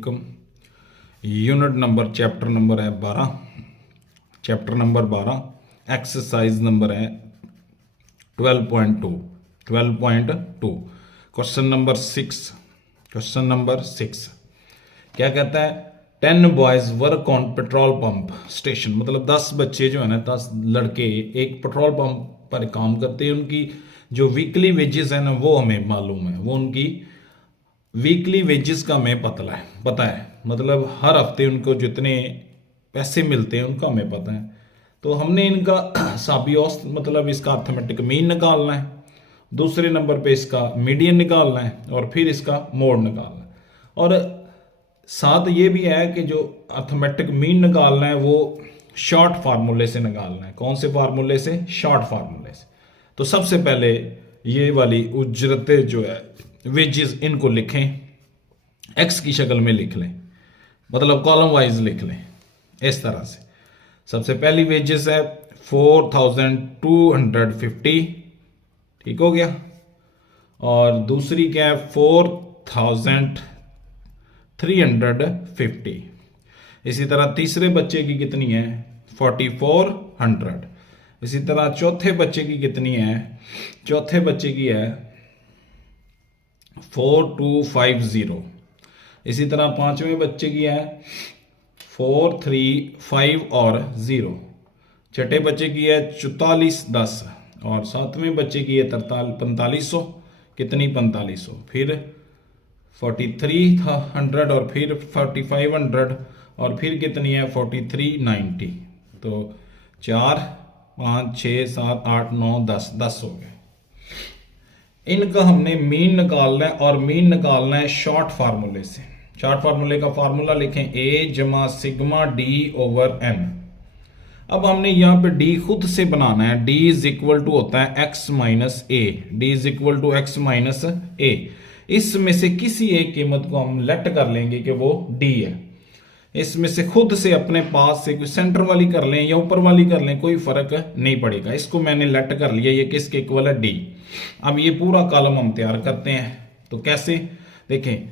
वालेकुम। Unit number chapter number है 12। Chapter number 12 exercise number है 12.2 12.2 क्वेश्चन नंबर 6। क्वेश्चन नंबर 6 क्या कहता है? 10 boys work on petrol pump station. मतलब 10 बच्चे जो है ना, 10 लड़के एक पेट्रोल पंप पर काम करते हैं। उनकी जो वीकली वेजेस है ना वो हमें मालूम है। वो उनकी वीकली वेजेस का हमें पता है। मतलब हर हफ्ते उनको जितने पैसे मिलते हैं उनका हमें पता है। तो हमने इनका साबी औसत मतलब इसका अर्थमेटिक मीन निकालना है। दूसरे नंबर पे इसका मीडियन निकालना है और फिर इसका मोड निकालना है। और साथ ये भी है कि जो अर्थमेटिक मीन निकालना है वो शॉर्ट फार्मूले से निकालना है। कौन से फार्मूले से? शॉर्ट फार्मूले से। तो सबसे पहले ये वाली उजरतें जो है वेजेस इनको लिखें, एक्स की शक्ल में लिख लें, मतलब कॉलम वाइज लिख लें इस तरह से। सबसे पहली वेजेस है 4250, ठीक हो गया। और दूसरी क्या है 4350। इसी तरह तीसरे बच्चे की कितनी है 4400। इसी तरह चौथे बच्चे की कितनी है? चौथे बच्चे की है 4250। इसी तरह पांचवें बच्चे की है 435 और 0। छठे बच्चे की है 4410 और सातवें बच्चे की है 4500। कितनी? 4500। फिर 4300 और फिर 4500 और फिर कितनी है 4390। तो 4 5 6 7 8 9 10 हो गए। इनका हमने मीन निकालना है और मीन निकालना है शॉर्ट फार्मूले से। शॉर्ट फार्मूले का फार्मूला लिखें a जमा सिग्मा d ओवर n। अब हमने यहां पे d खुद से बनाना है। d इज इक्वल टू होता है x minus a. d is equal to x minus a. इसमें से किसी एक कीमत को हम लेट कर लेंगे कि वो d है। इसमें से खुद से अपने पास से कोई सेंटर वाली कर लें या ऊपर वाली कर लें, कोई फर्क नहीं पड़ेगा। इसको मैंने लेट कर लिया, ये किसके इक्वल है? d। अब ये पूरा कॉलम हम तैयार करते हैं। तो कैसे? देखें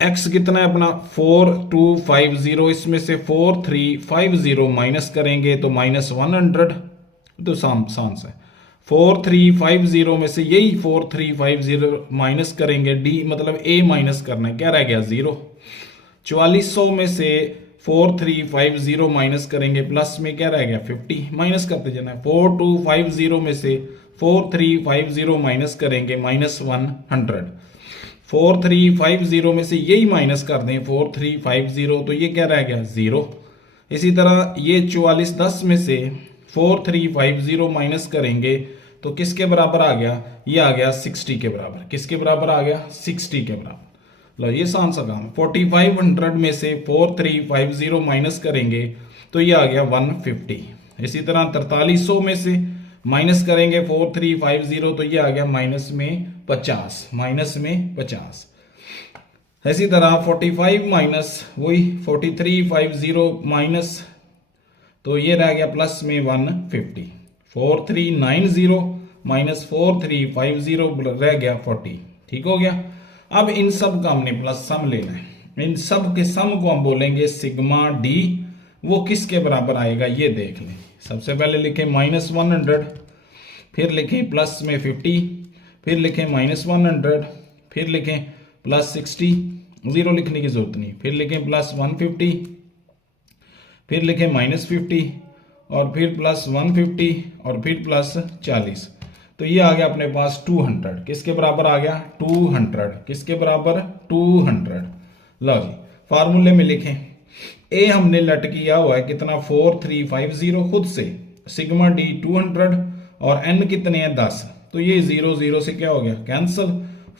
x कितना है अपना 4250। इसमें से 4350 माइनस करेंगे तो -100। तो सांस है 4350 में से यही 4350 माइनस करेंगे d मतलब a माइनस करना है। क्या रह गया? 0। 4400 में से 4350 माइनस करेंगे, प्लस में क्या रह गया 50। माइनस करते जाना है। 4250 में से 4350 माइनस करेंगे -100। 4350 में से यही माइनस कर दें 4350 तो ये क्या रह गया 0। इसी तरह ये 4410 में से 4350 माइनस करेंगे तो किसके बराबर आ गया? ये आ गया 60 के बराबर। किसके बराबर आ गया? 60 के बराबर। लो ये आसान सा काम। 4500 में से 4350 माइनस करेंगे तो ये आ गया 150। इसी तरह 4300 में से माइनस करेंगे 4350 तो ये आ गया माइनस में 50। इसी तरह 45 माइनस वही 4350 माइनस तो ये रह गया प्लस में 150। 4390 माइनस 4350 रह गया 40। ठीक हो गया। अब इन सब का हमने प्लस सम लेना है। इन सब के सम को हम बोलेंगे सिग्मा डी। वो किसके बराबर आएगा ये देख लें। सबसे पहले लिखें -100, फिर लिखें प्लस में 50, फिर लिखें -100, फिर लिखें प्लस 60, 0 लिखने की जरूरत नहीं, फिर लिखें प्लस 150, फिर लिखें -50 और फिर प्लस 150 और फिर प्लस 40। तो ये आ गया अपने पास 200। किसके बराबर आ गया? 200। किसके बराबर? 200। लो जी फार्मूले में लिखें ए हमने लट किया हुआ है कितना 4350 खुद से, सिग्मा डी 200 और एन कितने हैं 10। तो ये 0 0 से क्या हो गया cancel.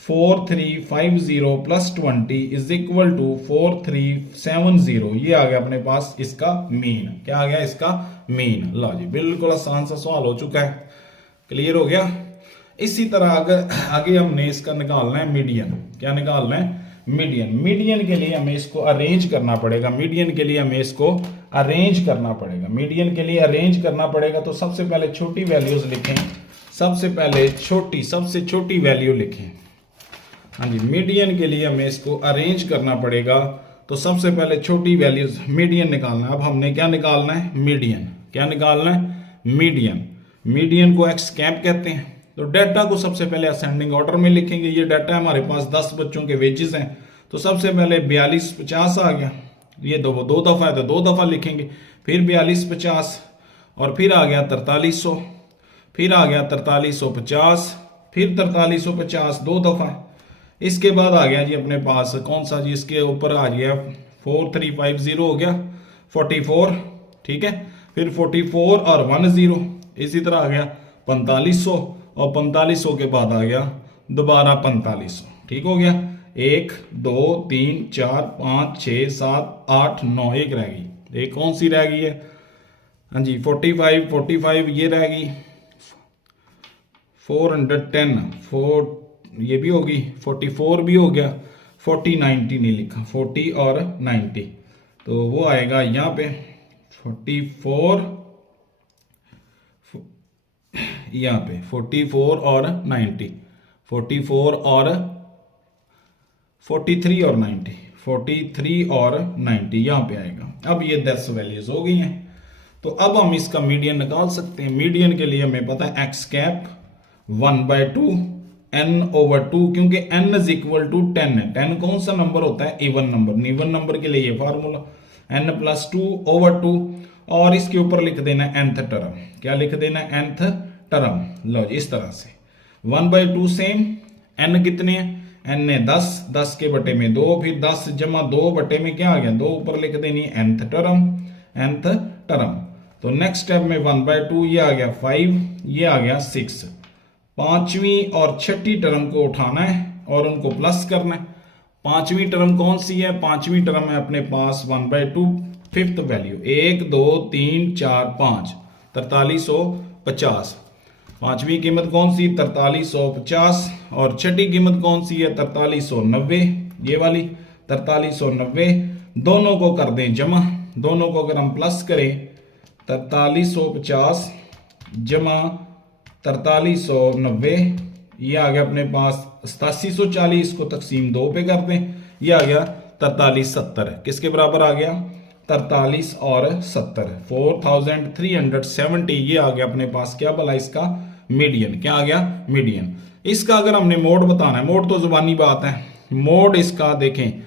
4350 plus 20 is equal to 4370। ये आ गया अपने पास इसका मीन। क्या आ गया? इसका मीन। लो जी बिल्कुल आसान सा सवाल हो चुका है। क्लियर हो गया। इसी तरह अगर आगे हमने इसका निकालना है मीडियन। क्या निकालना है? मीडियन। मीडियन के लिए हमें इसको अरेंज करना पड़ेगा। मीडियन के लिए हमें इसको अरेंज करना पड़ेगा। मीडियन के लिए अरेंज करना पड़ेगा तो सबसे पहले छोटी वैल्यूज लिखें। सबसे पहले सबसे छोटी वैल्यू लिखें। हाँ जी मीडियन के लिए हमें इसको अरेंज करना पड़ेगा तो सबसे पहले छोटी वैल्यूज मीडियन निकालना है। अब हमने क्या निकालना है? मीडियन। क्या निकालना है? मीडियन। मीडियन को एक्स कैप कहते हैं। तो डाटा को सबसे पहले असेंडिंग ऑर्डर में लिखेंगे। ये डाटा हमारे पास 10 बच्चों के वेजेस हैं, तो सबसे पहले 4250 आ गया, ये दो दफा है तो 2 दफा लिखेंगे, फिर 4250 और फिर आ गया 4300, फिर आ गया 4350, फिर 4350 2 दफा है। इसके बाद आ गया जी अपने पास कौन सा जी, इसके ऊपर आ गया 4350 हो गया 44, ठीक है, फिर 44 और 10, इसी तरह आ गया 4500 और 4500 के बाद आ गया दोबारा 4500, ठीक हो गया। 1 2 3 4 5 6 7 8 9, एक रह गई, एक कौन सी रह गई है? हाँ जी 45 ये रह गई, 410 4 ये भी होगी, 44 भी हो गया, 40 90 नहीं लिखा, 40 और 90, तो वो आएगा यहाँ पे 44, यहाँ पे 44 और 90, 44 और 43 और 90, 43 और 90 यहाँ पे आएगा। अब ये 10 वैल्यूज हो गई हैं, तो अब हम इसका मीडियन निकाल सकते हैं। मीडियन के लिए हमें पता है एक्स कैप 1/2 n/2, क्योंकि n इज इक्वल टू 10 है। 10 कौन सा नंबर होता है? Even number. इवन नंबर के लिए ये फार्मूला n+2/2, और इसके ऊपर लिख देना nth टर्म। क्या लिख देना? nth term. लो जी इस तरह से 1/2 सेम, n कितने हैं? n ने 10, 10 के बटे में 2, फिर 10 जमा 2 बटे में क्या आ गया? 2 ऊपर लिख देनी है nth टर्म, nth टर्म। तो नेक्स्ट स्टेप में 1/2 ये आ गया 5, ये आ गया 6। पांचवी और छठी टर्म को उठाना है और उनको प्लस करना है। पांचवी टर्म कौन सी है? पांचवी टर्म है अपने पास 1/2 फिफ्थ वैल्यू, 1 2 3 4 5, 4350। पांचवी कीमत कौन सी? 4350। और छठी कीमत कौन सी है? 4390, ये वाली 4390। दोनों को कर दें जमा, दोनों को अगर हम प्लस करें 4350 जमा 4390, ये आ गया अपने पास 8740, को तकसीम 2 पे कर दें, ये आ गया 4370। किसके बराबर आ गया? 43 और 70, 4370, ये आ गया अपने पास क्या भला इसका? मीडियन। क्या आ गया? मीडियन। इसका अगर हमने मोड बताना है, मोड तो जुबानी बात है, मोड इसका देखें,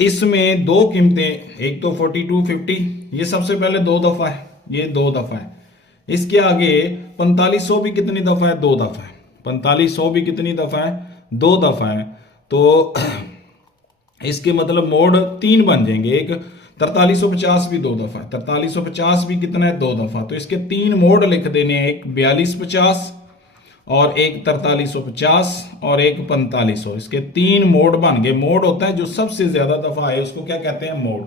इसमें 2 कीमतें, एक तो 42 50, ये सबसे पहले 2 दफा है, ये 2 दफा है। इसके आगे 4500 भी कितनी दफा है? 2 दफा है। 4500 भी कितनी दफा है? 2 दफा है। तो इसके मतलब मोड 3 बन जाएंगे। एक 4350 भी 2 दफा है, 4350 भी कितना है? 2 दफा। तो इसके 3 मोड लिख देने हैं, एक 4250 और एक 4350 और एक 4500। इसके 3 मोड बन गए। मोड होता है जो सबसे ज्यादा दफा आए उसको क्या कहते हैं? मोड।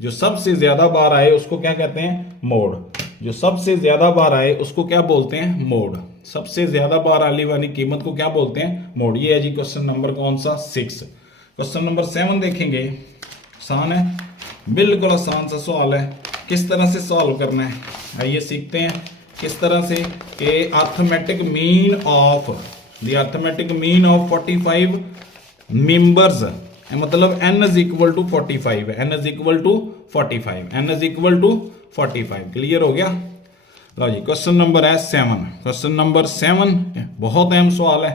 जो सबसे ज्यादा बार आए उसको क्या कहते हैं? मोड। जो सबसे ज्यादा बार आए उसको क्या बोलते हैं? मोड। सबसे ज्यादा बार आने वाली कीमत को क्या बोलते हैं? मोड। ये है जी क्वेश्चन नंबर कौन सा? 6। क्वेश्चन नंबर 7 देखेंगे। आसान है, बिल्कुल आसान सा सवाल है। किस तरह से सॉल्व करना है आइए सीखते हैं। किस तरह से कि अर्थमेटिक मीन ऑफ 45 मेंबर्स, मतलब n इज इक्वल टू 45 है, n is equal to 45, n is equal to 45। Clear हो गया? लो जी क्वेश्चन नंबर है 7। क्वेश्चन नंबर 7 बहुत अहम सवाल है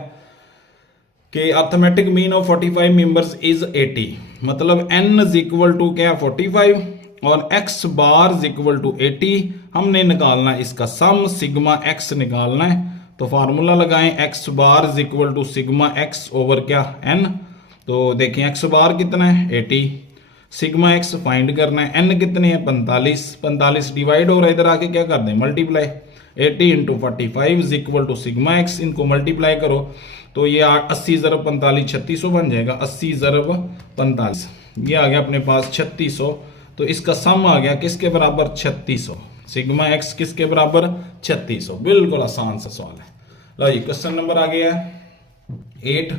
कि arithmetic mean of 45 members is 80, मतलब n इज इक्वल टू क्या? 45 और x bar is equal to 80। हमने निकालना है इसका सम, सिग्मा x निकालना है। तो फार्मूला लगाएं, x bar is equal to sigma x over क्या? n। तो देखें x बार कितना है? 80, सिग्मा x फाइंड करना है, n कितने हैं? 45। 45 डिवाइड हो रहा है, इधर आके क्या कर दें? Multiply. 80 into 45 is equal to sigma x, इनको मल्टीप्लाई करो तो ये 80 ज़रब 45 3600 बन जाएगा। 80 ज़रब 45 ये आ गया अपने पास 3600। तो इसका सम आ गया किसके बराबर? 3600। सिग्मा x किसके बराबर? 3600। बिल्कुल आसान सा सवाल है। लो जी क्वेश्चन नंबर आ गया 8।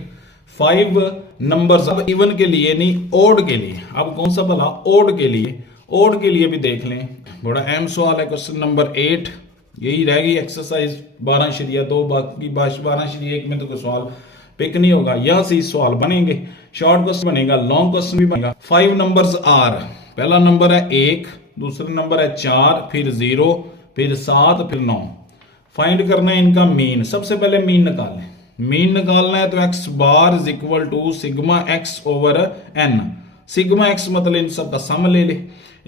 5 नंबर्स, अब इवन के लिए नहीं, ओड के लिए। अब कौन सा भला? ओड के लिए। ओड के लिए भी देख लें, बड़ा अहम सवाल है। क्वेश्चन नंबर 8 यही रह गई एक्सरसाइज 12/2, बाकी 12/1 में तो कोई सवाल पिक नहीं होगा, यहाँ से सवाल बनेंगे। शॉर्ट क्वेश्चन बनेगा, लॉन्ग क्वेश्चन भी बनेगा। 5 नंबर्स आर, पहला नंबर है 1, दूसरा नंबर है 4, फिर 0, फिर 7, फिर 9। फाइंड करना है इनका मीन। सबसे पहले मीन निकालें। मीन निकालना है तो x bar is equal to sigma x over n. Sigma x मतलब इन सब का सम ले ले,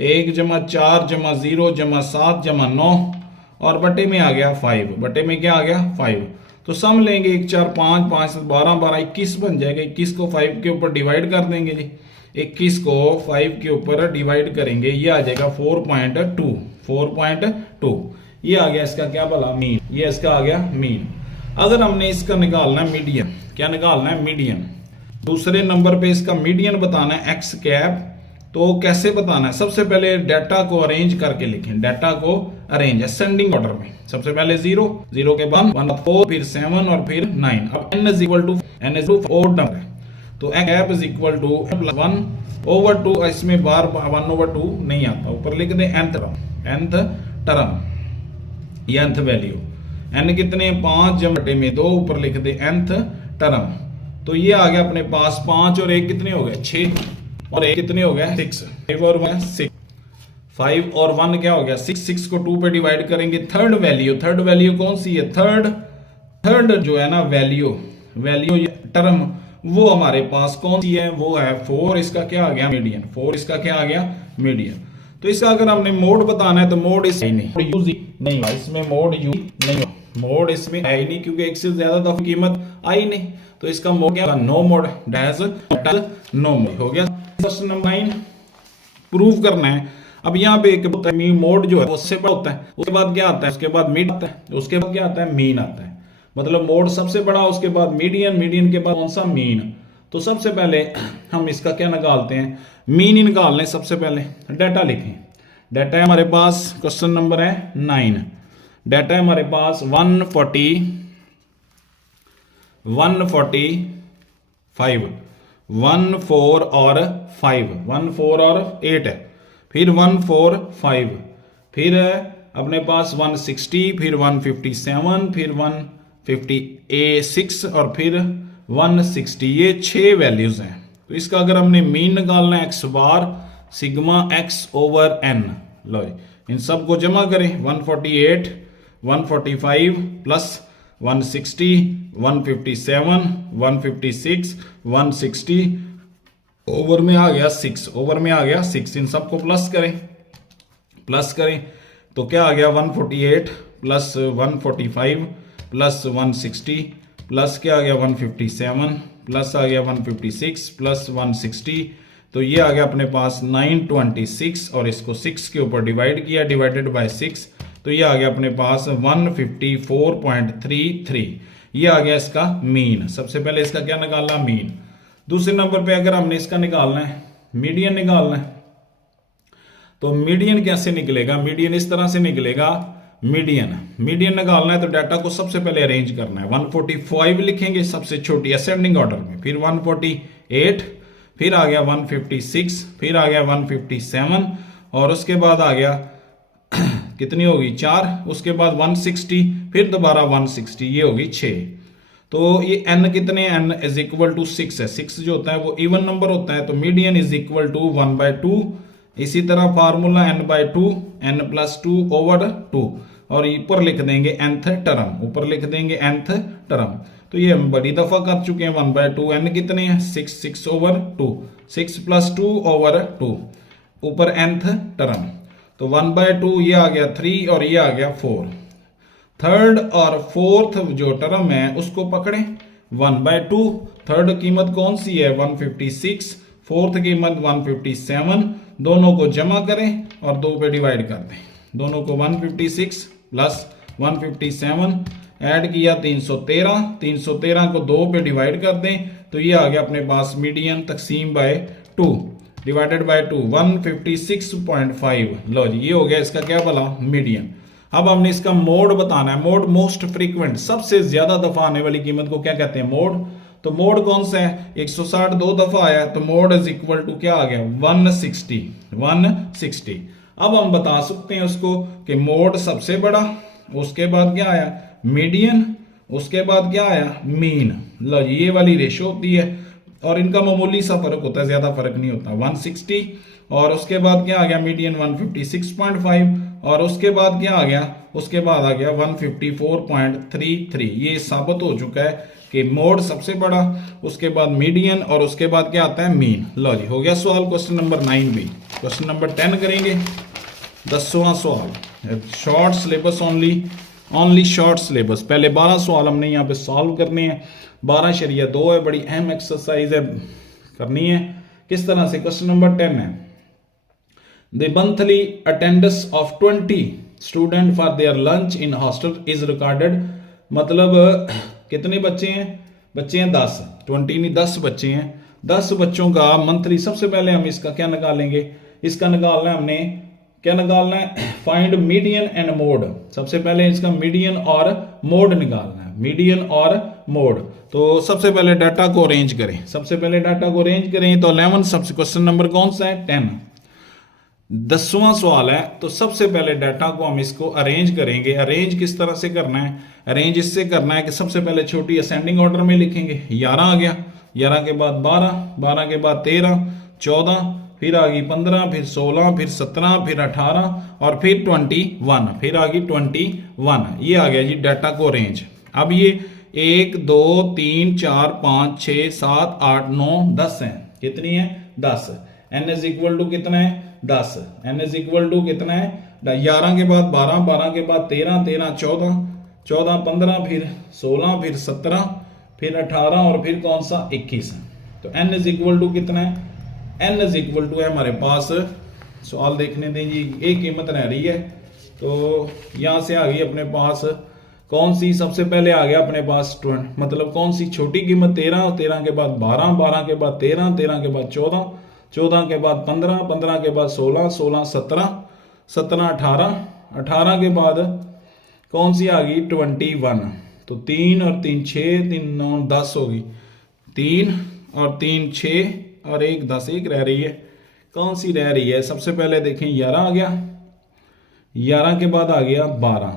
1 जमा 4 जमा 0 जमा 7 जमा 9 और बटे में आ गया 5। बटे में क्या आ गया 5। तो सम लेंगे 1 4 5 5 12 12 21 बन जाएगा। 21 को 5 के ऊपर डिवाइड कर देंगे जी। 21 को 5 के ऊपर डिवाइड करेंगे, ये आ जाएगा 4.2। 4.2 ये आ गया इसका क्या भला मीन, ये इसका आ गया मीन। अगर हमने इसका निकालना है मीडियन, क्या निकालना है मीडियन, दूसरे नंबर पे इसका मीडियन बताना है एक्स कैप। तो कैसे बताना है, सबसे पहले डाटा को अरेंज करके लिखें। डाटा को अरेंज असेंडिंग ऑर्डर में, सबसे पहले 0 0 के बाद 1 4 फिर 7 और फिर 9। अब n is equal to odd number है तो x cap is equal to 1 over 2। इसमें बार 1 ओवर 2 नहीं आता, ऊपर लिख दें nth टर्म या nth वैल्यू। n कितने 5 जम बटे में 2, ऊपर लिख दे nth टर्म। तो ये आ गया अपने पास 5 और 1 कितने हो गए 6 और 1 कितने हो गए 6। 5 और 1 6, 5 और 1 क्या हो गया 6। 6 को 2 पे डिवाइड करेंगे। थर्ड वैल्यू कौन सी है, थर्ड जो है ना वैल्यू टर्म वो हमारे पास कौन सी है, वो है 4। इसका क्या आ गया मीडियन, 4 इसका क्या आ गया मीडियन। तो इसका अगर हमने मोड बताना है तो मोड इस नहीं हुआ, इसमें मोड यूज नहीं हुआ, मोड इसमें है ही नहीं क्योंकि एक से ज्यादा दफा कीमत आई नहीं। तो इसका मोड क्या, no mode, dash no mode हो गया। क्वेश्चन नंबर 9 प्रूव करना है। अब यहाँ पे एक मोड जो है वो उससे बड़ा होता है, उसके बाद क्या आता है, उसके बाद मिड आता है, उसके बाद क्या आता है मीन आता है। मतलब मोड सबसे बड़ा, उसके बाद मीडियन के बाद कौन सा मीन। तो सबसे पहले हम इसका क्या निकालते हैं, मीन ही निकाल लें। सबसे पहले डाटा लिखें। डाटा है हमारे पास, क्वेश्चन नंबर है 9। डाटा है हमारे पास 145, 1 4 और 5, 1 4 और 8 है, फिर 1 4 5, फिर है अपने पास 160, फिर 157, फिर 156 और फिर 160। ये 6 वैल्यूज हैं। तो इसका अगर हमने मीन निकालना है एक्स बार सिग्मा एक्स ओवर एन, लो इन सब को जमा करें। 148, 145 प्लस 160, 157, 156, 160 ओवर में आ गया 6, इन सबको प्लस करें तो क्या आ गया 148 प्लस 145 प्लस 160 प्लस क्या आ गया 157 प्लस आ गया 156 प्लस 160। तो ये आ गया अपने पास 926 और इसको 6 के ऊपर डिवाइड किया, डिवाइडेड बाय 6। तो ये आ गया अपने पास 154.33। ये आ गया इसका मीन। सबसे पहले इसका क्या निकालना, मीन। दूसरे नंबर पे अगर हमने इसका निकालना है मीडियन निकालना है तो मीडियन कैसे निकलेगा, मीडियन इस तरह से निकलेगा। मीडियन निकालना है तो डाटा को सबसे पहले अरेंज करना है। 145 लिखेंगे सबसे छोटी असेंडिंग ऑर्डर में, फिर 148, फिर आ गया 156, फिर आ गया 157 और उसके बाद आ गया कितनी होगी 4, उसके बाद 160, फिर दोबारा 160, ये होगी 6। तो ये n कितने, n इज इक्वल टू 6 है। 6 जो होता है वो इवन नंबर होता है, तो मीडियन इज इक्वल टू 1/2। इसी तरह फार्मूला n/2, n + 2 ओवर 2 और ऊपर लिख देंगे nth टर्म, तो ये हम बड़ी दफा कर चुके हैं। 1/2 n कितने हैं 6 ओवर 2, 6 + 2 ओवर 2 ऊपर nth टर्म। तो 1/2 ये आ गया 3 और ये आ गया 4। थर्ड और फोर्थ जो टर्म है उसको पकड़ें 1/2। थर्ड कीमत कौन सी है 156, फोर्थ कीमत 157। दोनों को जमा करें और 2 पे डिवाइड कर दें। दोनों को 156 प्लस 157 ऐड किया 313, 313 को 2 पे डिवाइड कर दें तो ये आ गया अपने पास मीडियन तकसीम बाय 2 डिवाइडेड बाय 2 156.5। लो जी ये हो गया इसका क्या भला मीडियन। अब हमने इसका मोड बताना है। मोड मोस्ट फ्रीक्वेंट, सबसे ज्यादा दफा आने वाली कीमत को क्या कहते हैं मोड। तो मोड कौन सा है 160 2 दफा आया तो मोड इज इक्वल टू क्या आ गया 160। अब हम बता सकते हैं उसको कि मोड सबसे बड़ा, उसके बाद क्या आया मीडियन, उसके बाद क्या आया मीन। लो ये वाली रेशो होती है और इनका मामूली सा फर्क होता है, ज्यादा फर्क नहीं होता। 160 और उसके बाद क्या आ गया मीडियन 156.5 और उसके बाद क्या आ गया, उसके बाद आ गया 154.33। ये साबित हो चुका है कि मोड सबसे बड़ा, उसके बाद मीडियन और उसके बाद क्या आता है मीन। लो जी हो गया सवाल क्वेश्चन नंबर 9 भी। क्वेश्चन नंबर 10 करेंगे, 10वां सवाल, short syllabus only short syllabus. पहले 12 सवाल हमने यहाँ पे सॉल्व करने हैं, 12/2 है, बड़ी अहम एक्सरसाइज है, करनी है। किस तरह से, क्वेश्चन नंबर 10 है, the monthly attendance of 20 student for their lunch in hostel is recorded. मतलब कितने बच्चे हैं, बच्चे हैं 10, 20 नहीं 10 बच्चे हैं, 10 बच्चों का मंथली। सबसे पहले हम इसका क्या निकालेंगे, इसका निकालना है हमने, क्या निकालना है, फाइंड मीडियन एंड मोड। सबसे पहले इसका मीडियन और मोड निकालना है, मीडियन और मोड। तो सबसे पहले डाटा को अरेंज करें, सबसे पहले डाटा को अरेंज करें। तो 11 सबसे क्वेश्चन नंबर कौन सा है, 10, 10वां सवाल है। तो सबसे पहले डाटा को हम इसको अरेंज करेंगे। अरेंज किस तरह से करना है, अरेंज इससे करना है कि सबसे पहले छोटी असेंडिंग ऑर्डर में लिखेंगे। 11 आ गया, 11 के बाद 12, 12 के बाद 13, 14, फिर आ गई 15, फिर 16, फिर 17, फिर 18 और फिर 21, फिर आ गई 21। ये आ गया जी डाटा को अरेंज। अब ये 1 2 3 4 5 6 7 8 9 10 है, कितनी है 10। n इज इक्वल टू कितना है 10, n इज इक्वल टू कितना है 11 के बाद 12, 12 के बाद 13, 13 14, 14 15, फिर 16, फिर 17, फिर 18 और फिर कौन सा 21। तो n इज इक्वल टू कितना है, n इज इक्वल टू है हमारे पास, सवाल देखने दें जी, एक कीमत रह रही है। तो यहां से आ गई अपने पास कौन सी, सबसे पहले आ गया अपने पास मतलब कौन सी छोटी कीमत 13, 13 के बाद 12, 12 के बाद 13, 13 के बाद 14, 14 के बाद 15, 15 के बाद 16, 16 17, 17 18, 18 के बाद कौन सी आ गई 21। तो 3 और 3 6, 3 9 10 होगी, 3 और 3 6 और 1 10, एक रह रही है, कौन सी रह रही है। सबसे पहले देखें 11 आ गया, 11 के बाद आ गया 12,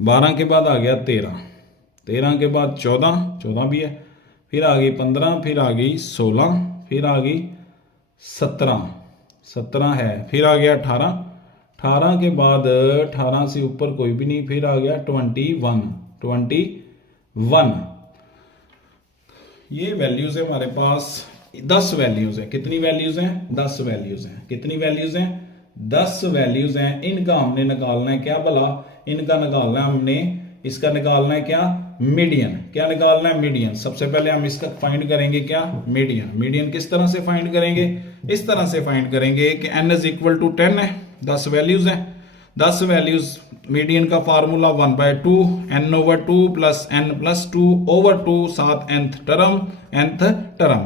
12 के बाद आ गया 13, 13 के बाद 14, 14 भी है, फिर आ गई 15, फिर आ गई 16, फिर आ गई 17, 17 है, फिर आ गया 18, 18 के बाद 18 से ऊपर कोई भी नहीं, फिर आ गया 21, 21। ये वैल्यूज है हमारे पास, 10 वैल्यूज है। कितनी वैल्यूज हैं, 10 वैल्यूज हैं। कितनी वैल्यूज हैं, 10 वैल्यूज हैं। इनका हमने निकालना है क्या भला, इनका निकालना है हमने, इसका निकालना है क्या मीडियन। क्या निकालना है मीडियन। सबसे पहले हम इसका फाइंड करेंगे क्या मीडियन। मीडियन किस तरह से फाइंड करेंगे, इस तरह से फाइंड करेंगे कि n इज इक्वल टू 10 है, 10 वैल्यूज है, 10 वैल्यूज। मीडियन का formula 1/2 n/2 plus n+2 over 2 साथ nth टर्म।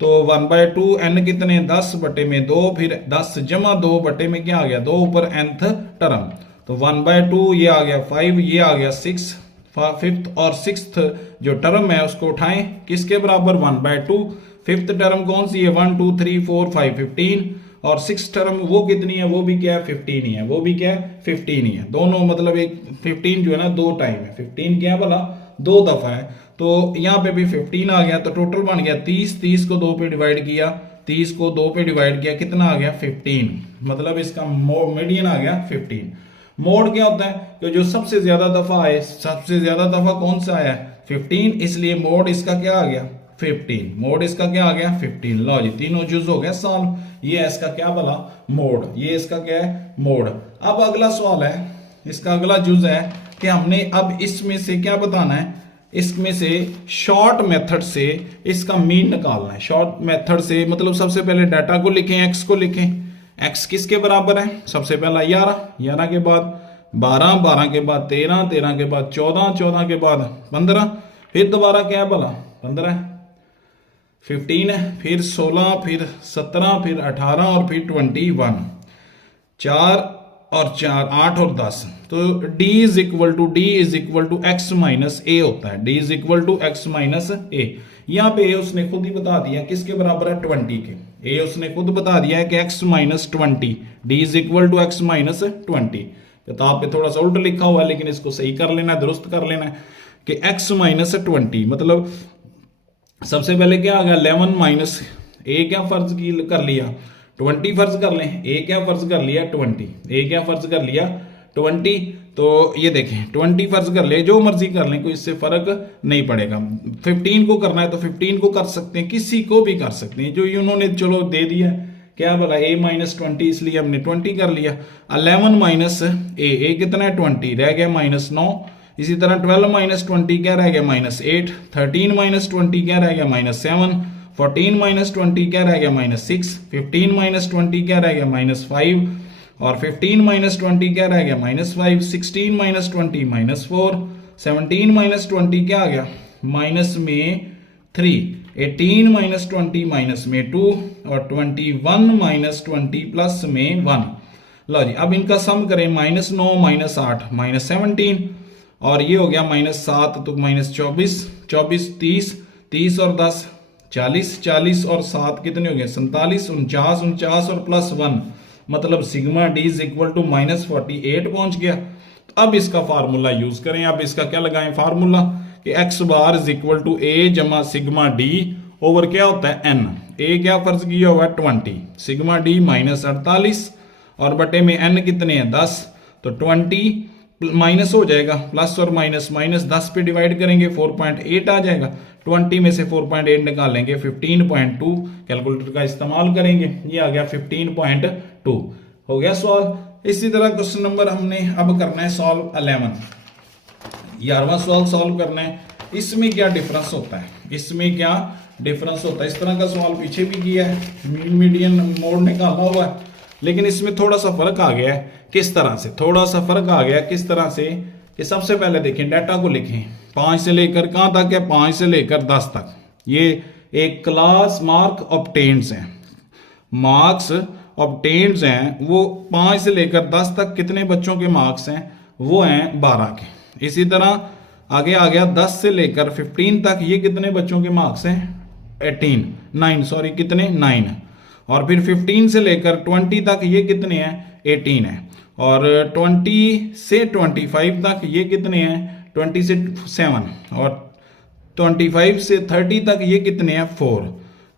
तो 1/2 n कितने 10 बटे में 2, फिर 10 जमा 2 बटे में क्या आ गया 2 ऊपर nth टर्म। तो 1/2 ये आ गया 5, ये आ गया 6, 5th और 6th जो टर्म है उसको उठाएं किसके बराबर 1/2। 5th टर्म कौन सी है 1 2 3 4 5 15 और 6th टर्म वो कितनी है, वो भी क्या है 15 ही है, वो भी क्या है 15 ही है। दोनों मतलब एक 15 जो है ना 2 टाइम है, 15 क्या है भला 2 दफा है। तो यहाँ पे भी 15 आ गया, तो टोटल बन गया 30, 30 को 2 पे डिवाइड किया, 30 को 2 पे डिवाइड किया, कितना आ गया 15। मतलब इसका मीडियन आ गया 15। मोड क्या होता है कि जो सबसे ज्यादा दफा आए, सबसे ज्यादा दफा कौन सा आया 15, इसलिए मोड इसका क्या आ गया 15। मोड इसका क्या आ गया 15। लो जी तीनों जुज हो गया सॉल्व। ये है इसका क्या भला मोड, ये इसका क्या है मोड। अब अगला सवाल है, इसका अगला जुज है कि हमने अब इसमें से क्या बताना है, इसमें से शॉर्ट मेथड से इसका मीन निकालना है। शॉर्ट मेथड से मतलब सबसे पहले डाटा को लिखें, एक्स को लिखें, एक्स किसके बराबर है, सबसे पहला 11, 11 के बाद 12, 12 के बाद 13, 13 के बाद 14, 14 के बाद 15, फिर दोबारा क्या है भला 15, 15 है, फिर 16, फिर 17, फिर 18 और फिर 21, 4 और 4 8 और 10। तो d is equal to x minus a होता है, d is equal to x minus a. यहाँ पे a उसने खुद ही बता दिया किसके बराबर है 20 के, a उसने खुद बता दिया है कि x minus 20, d is equal to x minus 20। किताब पे थोड़ा सा उल्ट लिखा हुआ है लेकिन इसको सही कर लेना है, दुरुस्त कर लेना है कि x माइनस 20 मतलब सबसे पहले क्या आ गया 11 माइनस ए क्या फर्ज की कर लिया 20 फर्ज कर लें, ए क्या फर्ज कर लिया 20, ए क्या फर्ज कर लिया 20। तो ये देखें 20 फर्ज कर ले, जो मर्जी कर लें, कोई इससे फर्क नहीं पड़ेगा। 15 को करना है तो 15 को कर सकते हैं, किसी को भी कर सकते हैं, जो उन्होंने चलो दे दिया क्या बोला a माइनस 20, इसलिए हमने 20 कर लिया। 11 माइनस ए कितना है 20, रह गया -9। इसी तरह 12 माइनस 20 क्या रह गया -8। 13 माइनस 20 क्या रह गया -7। 14 माइनस 20 क्या रह गया -6। 15 माइनस 20 क्या रह गया -5। और 15 माइनस 20 क्या रह गया -5। 16 माइनस 20 -4। 17 माइनस 20 क्या आ गया माइनस में 3। 18 माइनस 20 माइनस में 2। और 21 माइनस 20 प्लस में 1। लो जी, अब इनका सम करें -9 -8 -17। और ये हो गया -7 तो -24। 24 30, 30 और 10 40, 40 और 7 कितने हो गए 47, 49, 49 और +1 मतलब sigma D is equal to -48 पहुंच गया। तो अब इसका फार्मूला यूज करें। अब इसका क्या लगाएं फार्मूला कि x bar is equal to a जमा सिग्मा डी ओवर क्या होता है एन। ए क्या फर्ज किया हुआ 20, सिग्मा डी -48 और बटे में एन कितने हैं 10। तो 20 माइनस हो जाएगा, प्लस और माइनस, माइनस 10 पे डिवाइड करेंगे 4.8 आ जाएगा। 20 में से 4.8 निकालेंगे 15.2, कैलकुलेटर का इस्तेमाल करेंगे, ये आ गया 15.2। हो गया सॉल्व। इसी तरह क्वेश्चन नंबर हमने अब करना है सॉल्व 11, 11वां सवाल सॉल्व करना है। इसमें क्या डिफरेंस होता है, इसमें क्या डिफरेंस होता है। इस तरह का सवाल पीछे भी किया है, मीन मीडियन मोड निकाला हुआ है, लेकिन इसमें थोड़ा सा फर्क आ गया है। किस तरह से थोड़ा सा फर्क आ गया, किस तरह से कि सबसे पहले देखें डाटा को लिखें 5 से लेकर कहां तक है 5 से लेकर 10 तक। ये एक क्लास मार्क ऑब्टेन्स हैं, मार्क्स ऑब्टेन्स हैं वो 5 से लेकर 10 तक कितने बच्चों के मार्क्स हैं वो हैं 12 के। इसी तरह आगे आ गया 10 से लेकर 15 तक, ये कितने बच्चों के मार्क्स हैं 9 सॉरी कितने 9। और फिर 15 से लेकर 20 तक ये कितने हैं 18 है। और 20 से 25 तक ये कितने हैं 20 से 7। और 25 से 30 तक ये कितने हैं 4।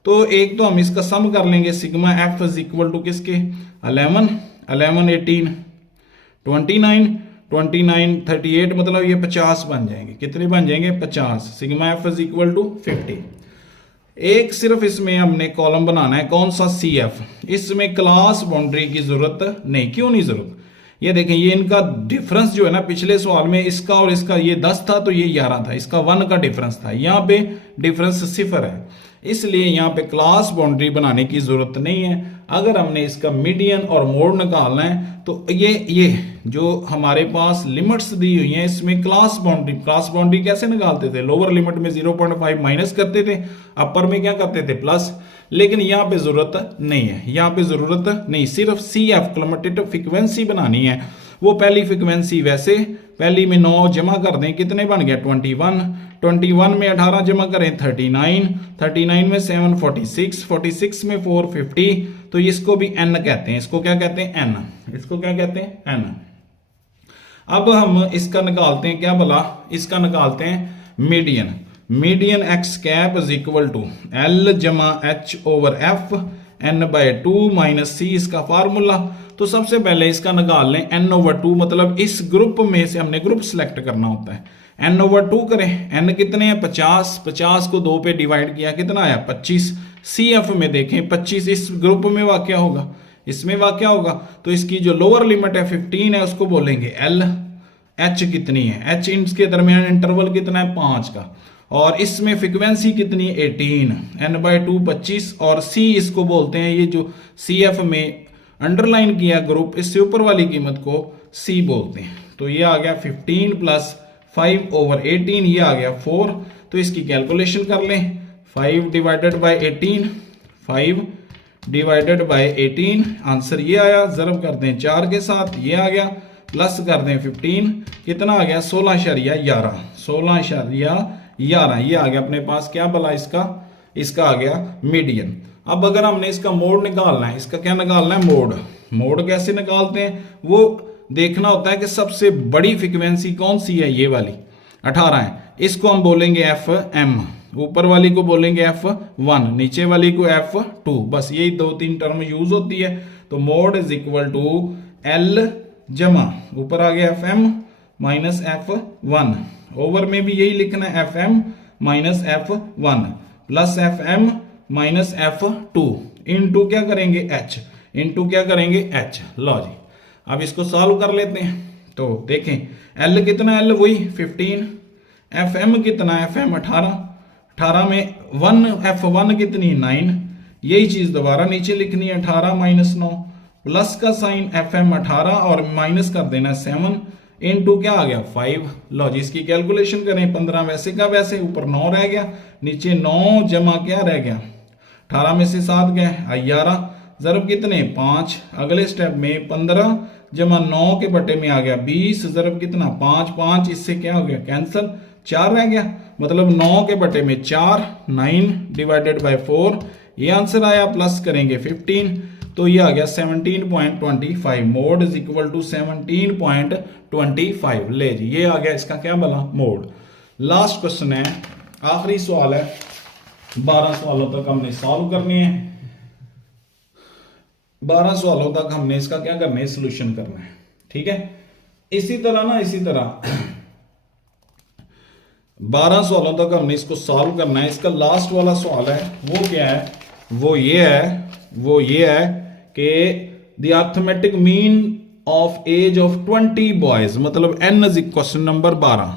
तो एक तो हम इसका सम कर लेंगे sigma F is equal to किसके 11 11 18 29 29 38 मतलब ये 50 बन जाएंगे। कितने बन जाएंगे 50। Sigma F is equal to 50। एक सिर्फ इसमें हमने कॉलम बनाना है कौन सा सी एफ, इसमें क्लास बाउंड्री की जरूरत नहीं। क्यों नहीं जरूरत, ये देखें ये इनका डिफरेंस जो है ना पिछले सवाल में इसका और इसका ये 10 था तो ये 11 था, इसका 1 का डिफरेंस था, यहाँ पे डिफरेंस 0 है, इसलिए यहाँ पे क्लास बाउंड्री बनाने की जरूरत नहीं है। अगर हमने इसका मीडियन और मोड निकालना है तो ये जो हमारे पास लिमिट्स दी हुई हैं इसमें क्लास बाउंड्री कैसे निकालते थे, लोअर लिमिट में 0.5 माइनस करते थे, अपर में क्या करते थे प्लस। लेकिन यहाँ पे जरूरत नहीं है, यहाँ पे जरूरत नहीं, सिर्फ सी एफ क्लमेटेटिव फ्रीक्वेंसी बनानी है। वो पहली फ्रीक्वेंसी वैसे पहली में 9 जमा कर दें कितने बन गया 21, 21 में 18 जमा करें 39, 39 में 7 46, 46 में 4 50। तो इसको भी n कहते हैं, इसको क्या कहते हैं n, इसको क्या कहते हैं n। अब हम इसका निकालते हैं क्या भला, इसका निकालते हैं median. Median x cap is equal to l जमा h over f n/2 minus c इसका फार्मूला। तो सबसे पहले इसका निकाल लें n/2, मतलब इस ग्रुप में से हमने ग्रुप सिलेक्ट करना होता है। n/2 करें, n कितने हैं 50, 50 को 2 पे डिवाइड किया कितना आया 25। सी एफ में देखें 25 इस ग्रुप में वाक़या होगा, इसमें वाक़या होगा, तो इसकी जो लोअर लिमिट है 15 है उसको बोलेंगे एल। एच कितनी है, एच इनके दरमियान इंटरवल कितना है 5 का, और इसमें फ्रीक्वेंसी कितनी है 18, n/2 25। और सी इसको बोलते हैं, ये जो सी एफ में अंडरलाइन किया ग्रुप, इससे ऊपर वाली कीमत को सी बोलते हैं। तो ये आ गया 15 प्लस 5 ओवर 18, ये आ गया 4। तो इसकी कैलकुलेशन कर लें 5 divided by 18, 5 divided by 18, answer ये आया। ज़रब कर दें 4 के साथ, ये आ गया, प्लस कर दें 15, कितना आ गया 16.11, 16.11 ये आ गया अपने पास क्या भला इसका आ गया मीडियन। अब अगर हमने इसका मोड निकालना है, इसका क्या निकालना है मोड। मोड कैसे निकालते हैं वो देखना होता है कि सबसे बड़ी फ्रीक्वेंसी कौन सी है, ये वाली 18 है, इसको हम बोलेंगे एफ एम। ऊपर वाली को बोलेंगे F1, नीचे वाली को F2, बस यही 2-3 टर्म यूज होती है। तो mode is equal to L जमा ऊपर आ गया FM माइनस F1, ओवर में भी यही लिखना है FM minus F1 plus FM minus F2 into क्या करेंगे H, इनटू क्या करेंगे H। लो जी अब इसको सॉल्व कर लेते हैं। तो देखें L कितना, L वही 15, FM कितना, FM 18 में 1 F1 कितनी 9, यही चीज दोबारा नीचे लिखनी है 18 माइनस 9 प्लस का साइन FM 18 और माइनस कर देना 7 इनटू क्या आ गया 5। लो जी इसकी कैलकुलेशन करें, 15 वैसे का वैसे, ऊपर 9 रह गया, नीचे 9 जमा क्या रह गया 18 में से 7 गए 11, जरब कितने 5, अगले स्टेप में 15 जमा 9 के बटे में आ गया 20, जरब कितना 5 5, इससे क्या हो गया कैंसिल, 4 रह गया, मतलब 9 के बटे में 4, 9 डिवाइडेड बाय 4, ये आंसर आया। प्लस करेंगे 15 तो ये आ गया 17.25, मोड इज इक्वल टू 17.25। ले जी ये आ गया इसका क्या बना मोड। लास्ट क्वेश्चन है, आखिरी सवाल है, 12 सवालों तक हमने सॉल्व करनी है, 12 सवालों तक हमने इसका क्या करना है सोल्यूशन करना है, ठीक है। इसी तरह 12 सवालों तक हमने इसको सॉल्व करना है। इसका लास्ट वाला सवाल है वो क्या है, वो ये है कि the arithmetic mean of age of 20 boys, मतलब n is question number 12,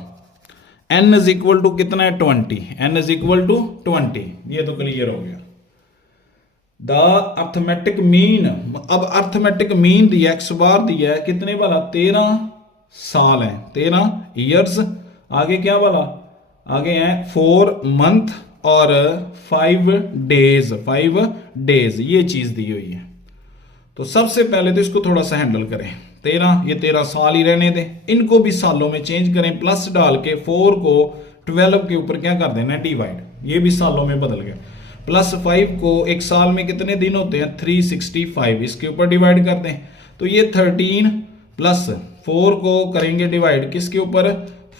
n is equal to कितना है 20, n इज इक्वल टू 20, ये तो क्लियर हो गया। द अर्थमेटिक मीन, अब अर्थमेटिक मीन दिया x बार दिया है कितने वाला 13 साल है, 13 ईयर्स, आगे क्या वाला आगे है 4 मंथ और 5 डेज, ये चीज दी हुई है। तो सबसे पहले तो इसको थोड़ा सा हैंडल करें, 13 साल ही रहने दें, इनको भी सालों में चेंज करें, प्लस डाल के 4 को 12 के ऊपर क्या कर देना है डिवाइड, ये भी सालों में बदल गया, प्लस 5 को एक साल में कितने दिन होते हैं 365, इसके ऊपर डिवाइड कर दें तो ये 13 प्लस 4 को करेंगे डिवाइड किसके ऊपर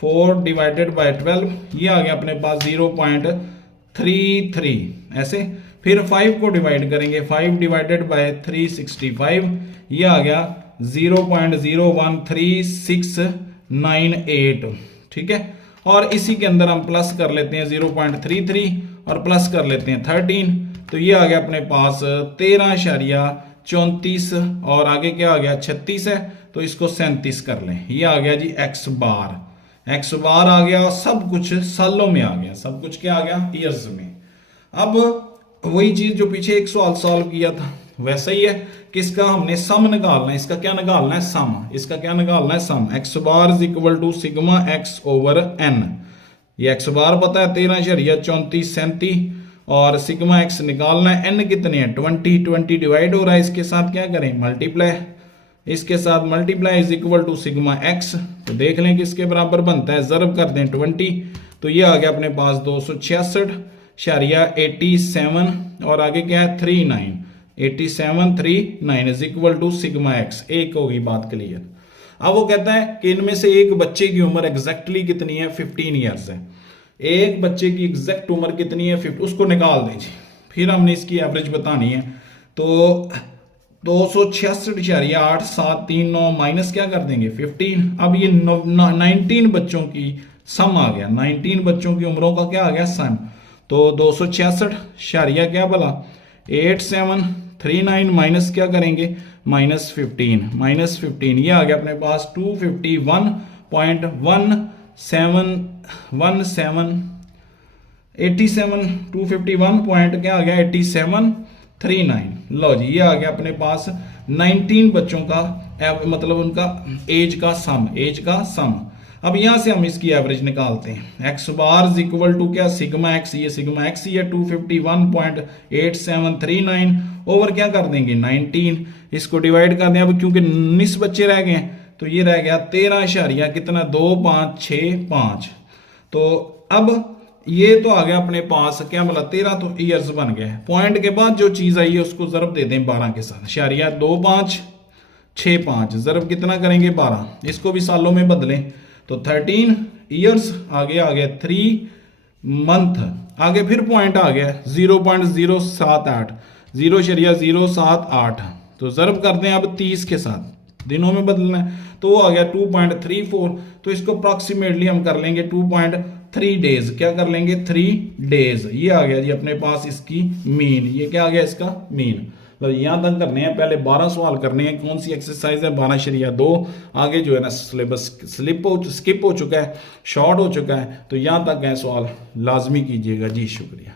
4 डिवाइडेड बाय 12, ये आ गया अपने पास 0.33 ऐसे, फिर 5 को डिवाइड करेंगे 5 डिवाइडेड बाय 365, ये आ गया 0.013698, ठीक है। और इसी के अंदर हम प्लस कर लेते हैं 0.33 और प्लस कर लेते हैं 13, तो ये आ गया अपने पास 13.34 और आगे क्या आ गया 36 है, तो इसको 37 कर लें, ये आ गया जी x बार आ गया, सब कुछ सालों में आ गया, सब कुछ क्या आ गया ईयर्स में। अब वही चीज जो पीछे एक सवाल सॉल्व किया था वैसा ही है, किसका हमने सम निकालना है, इसका क्या निकालना है सम, इसका क्या निकालना है sum, x bar is equal to sigma x over n, ये x बार पता है 13.3437 और सिग्मा x निकालना है, n कितने हैं 20 डिवाइड हो रहा है, इसके साथ क्या करें मल्टीप्लाई, इसके साथ multiply is equal to sigma x, तो देख लें किसके बराबर बनता है, जरब कर दें 20, तो ये आ गया अपने पास 266.87 और आगे क्या है 39, 8739 is equal to sigma x, एक होगी बात क्लियर। अब वो कहता है कि इनमें से एक बच्चे की उम्र एग्जैक्टली कितनी है 15 ईयर्स है, एक बच्चे की एग्जैक्ट उम्र कितनी है 50, उसको निकाल दीजिए, फिर हमने इसकी एवरेज बतानी है, तो 266.8739 माइनस क्या कर देंगे 15, अब ये 19 बच्चों की सम आ गया, 19 बच्चों की उम्रों का क्या आ गया सम, तो 266 क्या बोला 8739 माइनस क्या करेंगे माइनस 15, ये आ गया अपने पास 251 पॉइंट क्या आ गया 8739। लो जी ये आ गया अपने पास 19 बच्चों का मतलब उनका एज का सम। अब यहां से हम इसकी एवरेज निकालते हैं, x bar is equal to क्या सिग्मा x, ये सिग्मा x ही है 251.8739 ओवर क्या कर देंगे 19, इसको डिवाइड कर दें, अब क्योंकि 19 बच्चे रह गए तो ये रह गया 13 कितना 2565, तो अब ये तो आ गया अपने पास क्या बोला 13 तो ईयर्स बन गए, पॉइंट के बाद जो चीज आई है उसको जरब दे दें 12 के साथ, 2565 जरब कितना करेंगे 12, इसको भी सालों में बदलें तो 13 ईयर्स, आगे आ गया 3 मंथ आगे फिर पॉइंट आ गया 0.078, 0.078, तो ज़रब करते हैं अब 30 के साथ, दिनों में बदलना है, तो वो आ गया 2.34। तो इसको अप्रॉक्सीमेटली हम कर लेंगे 2.3 डेज, क्या कर लेंगे 3 डेज। ये आ गया जी अपने पास इसकी मीन, ये क्या आ गया इसका मीन। तो यहाँ तक करने हैं, पहले 12 सवाल करने हैं। कौन सी एक्सरसाइज है 12.2, आगे जो है ना सिलेबस स्किप हो चुका है, शॉर्ट हो चुका है, तो यहाँ तक है सवाल लाजमी कीजिएगा जी। शुक्रिया।